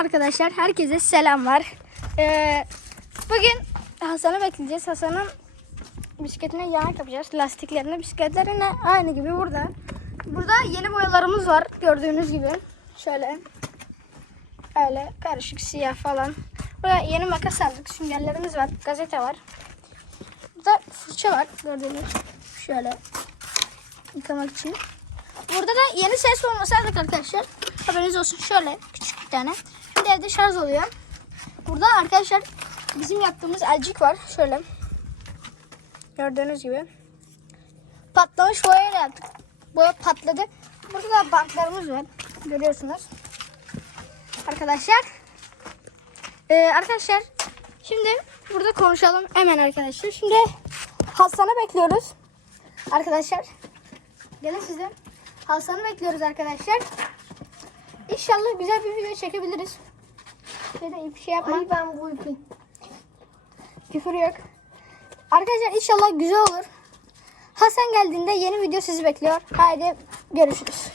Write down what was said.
Arkadaşlar herkese selamlar. Ee, bugün Hasan'ı bekleyeceğiz. Hasan'ın bisikletine yağ yapacağız. Lastiklerine, bisikletlerine aynı gibi burada. Burada yeni boyalarımız var gördüğünüz gibi. Şöyle. Öyle karışık siyah falan. Burada yeni makas aldık. Süngerlerimiz var. Gazete var. Burada fırça var gördüğünüz. Şöyle yıkamak için. Burada da yeni ses olması aldık arkadaşlar. Haberiniz olsun. Şöyle bir tane. Bir de evde şarj oluyor. Burada arkadaşlar bizim yaptığımız elcik var. Şöyle. Gördüğünüz gibi. Patlamış boyayla yaptık. Boya patladı. Burada da bantlarımız var. Görüyorsunuz. Arkadaşlar. Ee, arkadaşlar. Şimdi burada konuşalım hemen arkadaşlar. Şimdi Hasan'ı bekliyoruz. Arkadaşlar. Gelin size. Hasan'ı bekliyoruz arkadaşlar. İnşallah güzel bir video çekebiliriz. Şöyle bir şey yapma. Ay ben bu ipin. Küfür yok. Arkadaşlar inşallah güzel olur. Hasan geldiğinde yeni video sizi bekliyor. Haydi görüşürüz.